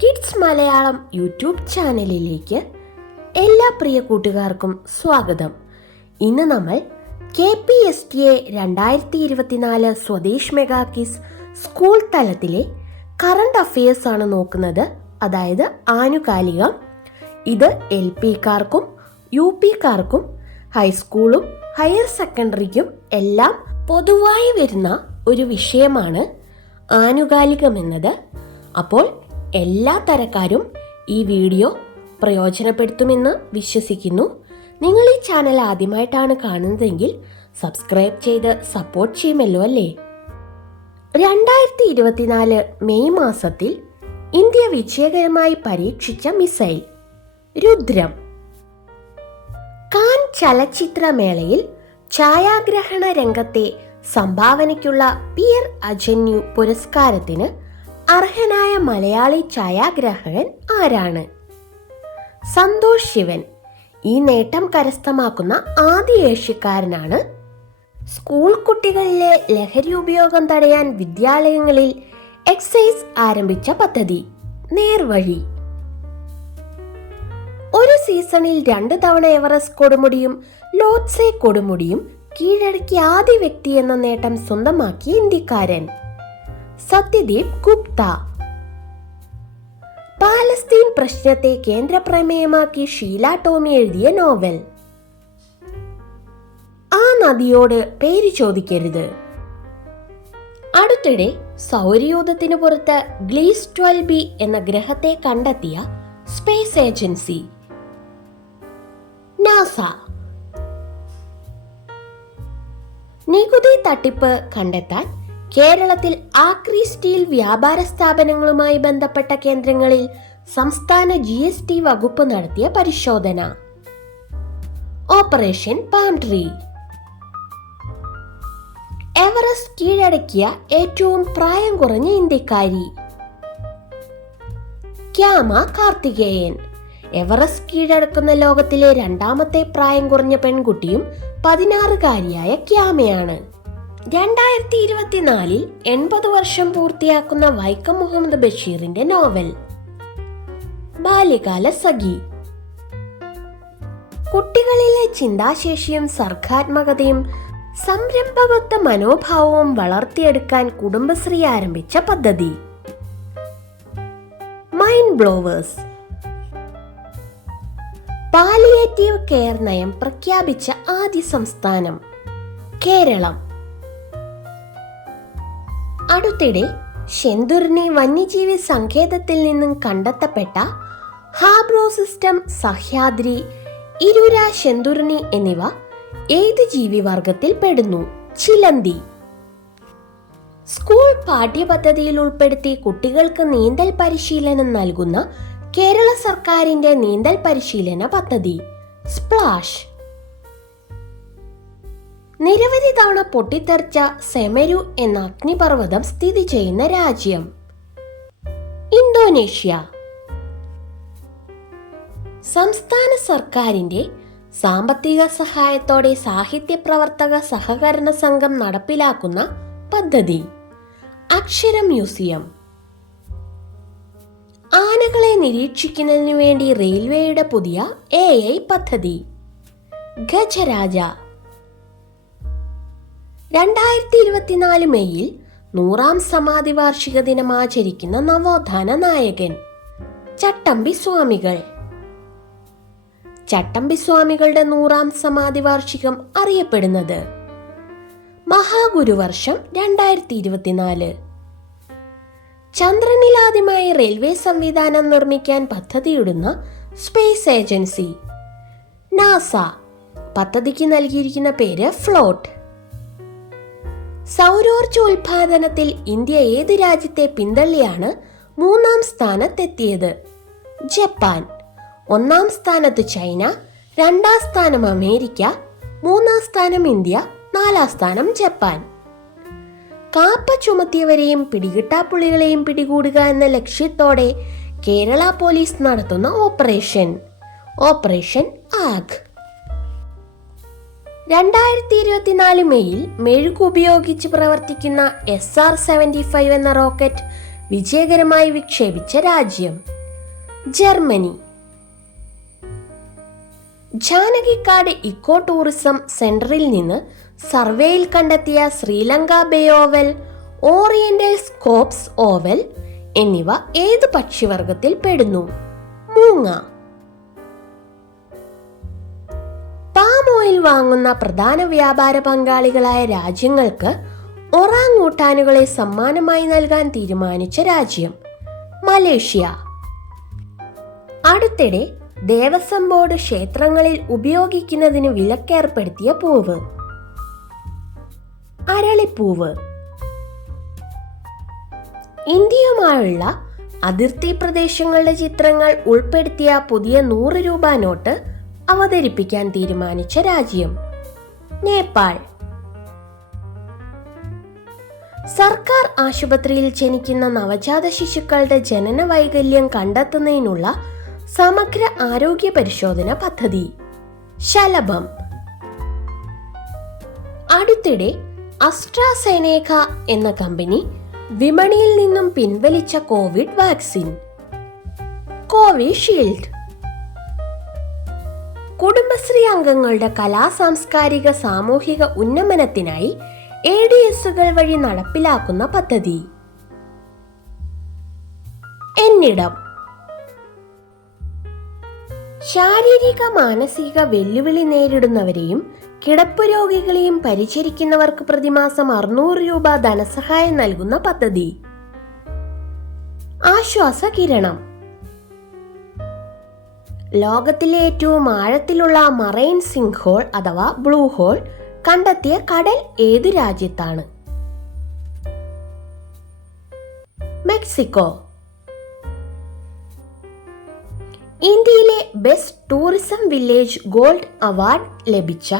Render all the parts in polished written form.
Kids Malayalam YouTube ചാനലിലേക്ക് എല്ലാ പ്രിയ കൂട്ടുകാർക്കും സ്വാഗതം. ഇന്ന് നമ്മൾ KPSTA 2024 Swadesh mega quiz school തലത്തിലെ കറണ്ട് അഫയേഴ്സ് ആണ് നോക്കുന്നത്. അതായത് ആനുകാലികം. ഇത് LP-കാർക്കും UP-കാർക്കും ഹൈസ്കൂളും ഹയർ സെക്കൻഡറിക്കും എല്ലാം പൊതുവായി വരുന്ന ഒരു വിഷയമാണ് ആനുകാലികം എന്നത്. അപ്പോൾ എല്ലാ തരക്കാരും ഈ വീഡിയോ പ്രയോജനപ്പെടുത്തുമെന്ന് വിശ്വസിക്കുന്നു. നിങ്ങൾ ഈ ചാനൽ ആദ്യമായിട്ടാണ് കാണുന്നതെങ്കിൽ സബ്സ്ക്രൈബ് ചെയ്ത് സപ്പോർട്ട് ചെയ്യുമല്ലോ അല്ലേ? 2024 മെയ് മാസത്തിൽ ഇന്ത്യ വിജയകരമായി പരീക്ഷിച്ച മിസൈൽ രുദ്രം. കാൻ ചലച്ചിത്രമേളയിൽ ഛായാഗ്രഹണ രംഗത്തെ സംഭാവനയ്ക്കുള്ള പിയർ അജന്യു പുരസ്കാരത്തിന് അർഹനായ മലയാളി ഛായാഗ്രാഹകൻ ആരാണ്? സന്തോഷ് ശിവൻ. ഈ നേട്ടം കരസ്ഥമാക്കുന്ന ആദ്യ ഏഷ്യക്കാരനാണ്. സ്കൂൾ കുട്ടികളിലെ ലഹരി ഉപയോഗം തടയാൻ വിദ്യാലയങ്ങളിൽ എക്സൈസ് ആരംഭിച്ച പദ്ധതി നേർവഴി. ഒരു സീസണിൽ 2 തവണ എവറസ്റ്റ് കൊടുമുടിയും ലോട്ട്സെ കൊടുമുടിയും കീഴടക്കിയ ആദ്യ വ്യക്തി എന്ന നേട്ടം സ്വന്തമാക്കിയ ഇന്ത്യക്കാരൻ സത്യദീപ് ഗുപ്ത. പാലസ്തീൻ പ്രശ്നത്തെ കേന്ദ്ര പ്രമേയമാക്കി ഷീല ടോമി എഴുതിയ നോവൽ ആ നദിയോട് പേര് ചോദിക്കരുത്. അടുത്തിടെ സൗരയൂഥത്തിന് പുറത്ത് ഗ്ലീസ് 12b എന്ന ഗ്രഹത്തെ കണ്ടെത്തിയ സ്പേസ് ഏജൻസി നാസ. നികുതി തട്ടിപ്പ് കണ്ടെത്താൻ കേരളത്തിൽ ആക്രി സ്റ്റീൽ വ്യാപാര സ്ഥാപനങ്ങളുമായി ബന്ധപ്പെട്ട കേന്ദ്രങ്ങളിൽ സംസ്ഥാന GST വകുപ്പ് നടത്തിയ പരിശോധന. ഓപ്പറേഷൻ പാംട്രീ. എവറസ്റ്റ് കീഴടക്കിയ ഏറ്റവും പ്രായം കുറഞ്ഞ ഇന്ത്യക്കാരി ക്യാമ കാർത്തികേയൻ. എവറസ്റ്റ് കീഴടക്കുന്ന ലോകത്തിലെ 2ാമത്തെ പ്രായം കുറഞ്ഞ പെൺകുട്ടിയും 16-കാരിയായ ക്യാമയാണ്. 2024 80 വർഷം പൂർത്തിയാക്കുന്ന വൈക്കം മുഹമ്മദ് ബഷീറിന്റെ നോവൽ ബാല്യകാല സഖി. കുട്ടികളിലെ ചിന്താശേഷിയും സർഗാത്മകതയും സംരംഭകത്വ മനോഭാവവും വളർത്തിയെടുക്കാൻ കുടുംബശ്രീ ആരംഭിച്ച പദ്ധതി മൈൻഡ് ബ്ലോവേഴ്സ്. പാലിയേറ്റീവ് കെയർ നയം പ്രഖ്യാപിച്ച ആദ്യ സംസ്ഥാനം കേരളം. അടുത്തിടെ ശെന്തുർണി വന്യജീവി സങ്കേതത്തിൽ നിന്നും കണ്ടെത്തപ്പെട്ട ഹാബ്രോസിസ്റ്റം സഹ്യാദ്രി, ഇരുര, ശെന്തുർണി എന്നിവ ഏത് ജീവിവർഗത്തിൽ പെടുന്നു? ചിലന്തി. സ്കൂൾ പാഠ്യപദ്ധതിയിൽ ഉൾപ്പെടുത്തി കുട്ടികൾക്ക് നീന്തൽ പരിശീലനം നൽകുന്ന കേരള സർക്കാരിന്റെ നീന്തൽ പരിശീലന പദ്ധതി സ്പ്ലാഷ്. നിരവധി തവണ പൊട്ടിത്തെറിച്ച സെമെരു എന്ന അഗ്നിപർവ്വതം സ്ഥിതി ചെയ്യുന്ന രാജ്യം ഇന്തോനേഷ്യ. സംസ്ഥാന സർക്കാരിന്റെ സാമ്പത്തിക സഹായത്തോടെ സാഹിത്യ പ്രവർത്തക സഹകരണ സംഘം നടപ്പിലാക്കുന്ന പദ്ധതി അക്ഷരം മ്യൂസിയം. ആനകളെ നിരീക്ഷിക്കുന്നതിനു വേണ്ടി റെയിൽവേയുടെ പുതിയ AI പദ്ധതി ഗജരാജ. 2024 മെയ്യിൽ 100ാം സമാധി വാർഷിക ദിനം ആചരിക്കുന്ന നവോത്ഥാന നായകൻ ചട്ടമ്പി സ്വാമികൾ. ചട്ടമ്പി സ്വാമികളുടെ 100ാം സമാധി വാർഷികം അറിയപ്പെടുന്നത് മഹാഗുരുവർഷം 2024. ചന്ദ്രനിൽ ആദ്യമായി റെയിൽവേ സംവിധാനം നിർമ്മിക്കാൻ പദ്ധതിയിടുന്ന സ്പേസ് ഏജൻസി നാസ. പദ്ധതിക്ക് നൽകിയിരിക്കുന്ന പേര് ഫ്ലോട്ട്. സൗരോർജോൽപാദനത്തിൽ ഇന്ത്യ ഏത് രാജ്യത്തെ പിന്തള്ളിയാണ് 3ാം സ്ഥാനത്തെത്തിയത്? ജപ്പാൻ. 1ാം സ്ഥാനത്ത് ചൈന, 2ാം സ്ഥാനം അമേരിക്ക, 3ാം സ്ഥാനം ഇന്ത്യ, 4ാം സ്ഥാനം ജപ്പാൻ. കാപ്പ ചുമത്തിയവരെയും പിടികിട്ടാപ്പുള്ളികളെയും പിടികൂടുക എന്ന ലക്ഷ്യത്തോടെ കേരള പോലീസ് നടത്തുന്ന ഓപ്പറേഷൻ ആഗ്. 2024 മെയ്യിൽ മെഴുക് ഉപയോഗിച്ച് പ്രവർത്തിക്കുന്ന SR-75 എന്ന റോക്കറ്റ് വിജയകരമായി വിക്ഷേപിച്ച രാജ്യം? ജർമ്മനി. ജാനകിക്കാട് ഇക്കോ ടൂറിസം സെന്ററിൽ നിന്ന് സർവേയിൽ കണ്ടെത്തിയ Sri Lanka bay oval, oriental scopes oval എന്നിവ ഏത് പക്ഷിവർഗത്തിൽ പെടുന്നു? മൂങ്ങ. പാം ഓയിൽ വാങ്ങുന്ന പ്രധാന വ്യാപാര പങ്കാളികളായ രാജ്യങ്ങൾക്ക് ഒറാങ്ങൂട്ടാനുകളെ സമ്മാനമായി നൽകാൻ തീരുമാനിച്ച രാജ്യം? മലേഷ്യ. അടുത്തിടെ ദേവസ്വം ബോർഡ് ക്ഷേത്രങ്ങളിൽ ഉപയോഗിക്കുന്നതിന് വിലക്കേർപ്പെടുത്തിയ പൂവ്? അരളിപ്പൂവ്. ഇന്ത്യയുമായുള്ള അതിർത്തി പ്രദേശങ്ങളുടെ ചിത്രങ്ങൾ ഉൾപ്പെടുത്തിയ പുതിയ 100 രൂപ നോട്ട് അവതരിപ്പിക്കാൻ തീരുമാനിച്ച രാജ്യം? നേപ്പാൾ. സർക്കാർ ആശുപത്രിയിൽ ജനിക്കുന്ന നവജാത ശിശുക്കളുടെ ജനന വൈകല്യം കണ്ടെത്തുന്നതിനുള്ള സമഗ്ര ആരോഗ്യ പരിശോധന പദ്ധതി? ശലഭം. അടുത്തിടെ അസ്ട്രാസെനേക എന്ന കമ്പനി വിപണിയിൽ നിന്നും പിൻവലിച്ച കോവിഡ് വാക്സിൻ? കോവിഷീൽഡ്. കുടുംബശ്രീ അംഗങ്ങളുടെ സാംസ്കാരിക സാമൂഹിക ഉന്നമനത്തിനായി ADSകൾ വഴി നടപ്പിലാക്കുന്ന പദ്ധതി? എന്നിടം. ശാരീരിക മാനസിക വെല്ലുവിളി നേരിടുന്നവരെയും കിടപ്പ് രോഗികളെയും പരിചരിക്കുന്നവർക്ക് പ്രതിമാസം 600 രൂപ ധനസഹായം നൽകുന്ന പദ്ധതി? ആശ്വാസ കിരണം. ലോകത്തിലെ ഏറ്റവും ആഴത്തിലുള്ള മറൈൻ സിങ്ക് ഹോൾ അഥവാ ബ്ലൂ ഹോൾ കണ്ടെത്തിയ കടൽ ഏതു രാജ്യത്താണ്? മെക്സിക്കോ. ഇന്ത്യയിലെ best tourism village gold award ലഭിച്ച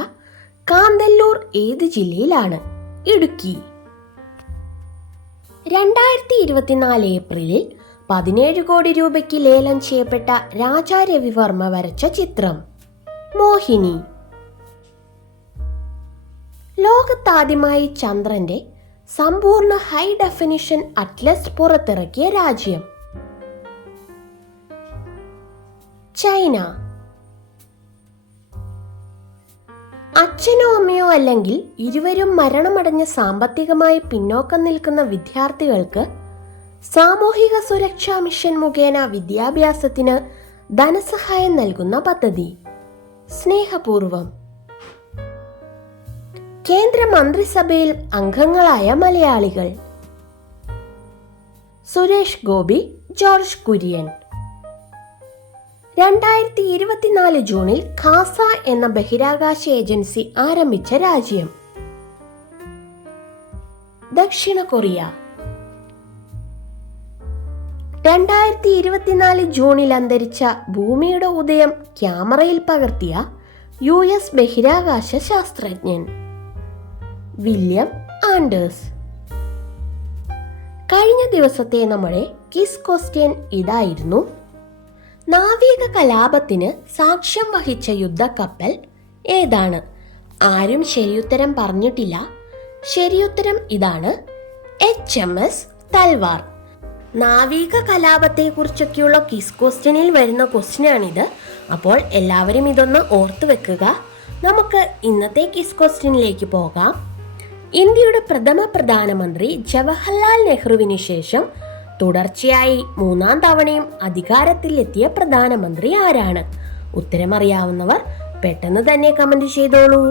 കാന്തല്ലൂർ ഏത് ജില്ലയിലാണ്? ഇടുക്കി. 2024 ഏപ്രിലിൽ 17 കോടി രൂപയ്ക്ക് ലേലം ചെയ്യപ്പെട്ട രാജാ രവിവർമ്മ വരച്ച ചിത്രം? മോഹിനി. ലോകത്താദ്യമായി ചന്ദ്രന്റെ സമ്പൂർണ്ണ ഹൈ ഡെഫിനിഷൻ അറ്റ്ലസ് പുറത്തിറക്കിയ രാജ്യം? ചൈന. അച്ഛനോ അമ്മയോ അല്ലെങ്കിൽ ഇരുവരും മരണമടഞ്ഞ് സാമ്പത്തികമായി പിന്നോക്കം നിൽക്കുന്ന വിദ്യാർത്ഥികൾക്ക് സാമൂഹിക സുരക്ഷാ മിഷൻ മുഖേന വിദ്യാഭ്യാസത്തിന് ധനസഹായം നൽകുന്ന പദ്ധതി? സ്നേഹപൂർവം. കേന്ദ്ര മന്ത്രിസഭയിൽ അംഗങ്ങളായ മലയാളികൾ? സുരേഷ് ഗോപി, ജോർജ് കുര്യൻ. 2024 ജൂണിൽ ഖാസ എന്ന ബഹിരാകാശ ഏജൻസി ആരംഭിച്ച രാജ്യം? ദക്ഷിണ കൊറിയ. 2024 ജൂണിൽ അന്തരിച്ച ഭൂമിയുടെ ഉദയം ക്യാമറയിൽ പകർത്തിയ US ബഹിരാകാശ ശാസ്ത്രജ്ഞൻ? William Anders. കഴിഞ്ഞ ദിവസത്തെ നമ്മുടെ കിസ് ക്വസ്റ്റ്യൻ ഇതായിരുന്നു: നാവിക കലാപത്തിന് സാക്ഷ്യം വഹിച്ച യുദ്ധക്കപ്പൽ ഏതാണ്? ആരും ശരിയുത്തരം പറഞ്ഞിട്ടില്ല. ശരിയുത്തരം ഇതാണ്: HMS തൽവാർ. നാവിക കലാപത്തെ കുറിച്ചൊക്കെയുള്ള കിസ് ക്വസ്റ്റ്യനിൽ വരുന്ന ക്വസ്റ്റ്യനാണിത്. അപ്പോൾ എല്ലാവരും ഇതൊന്ന് ഓർത്തു വെക്കുക. നമുക്ക് ഇന്നത്തെ കിസ് ക്വസ്റ്റ്യനിലേക്ക് പോകാം. ഇന്ത്യയുടെ പ്രഥമ പ്രധാനമന്ത്രി ജവഹർലാൽ നെഹ്റുവിന് ശേഷം തുടർച്ചയായി 3-ാം തവണയും അധികാരത്തിലെത്തിയ പ്രധാനമന്ത്രി ആരാണ്? ഉത്തരമറിയാവുന്നവർ പെട്ടെന്ന് തന്നെ കമന്റ് ചെയ്തോളൂ.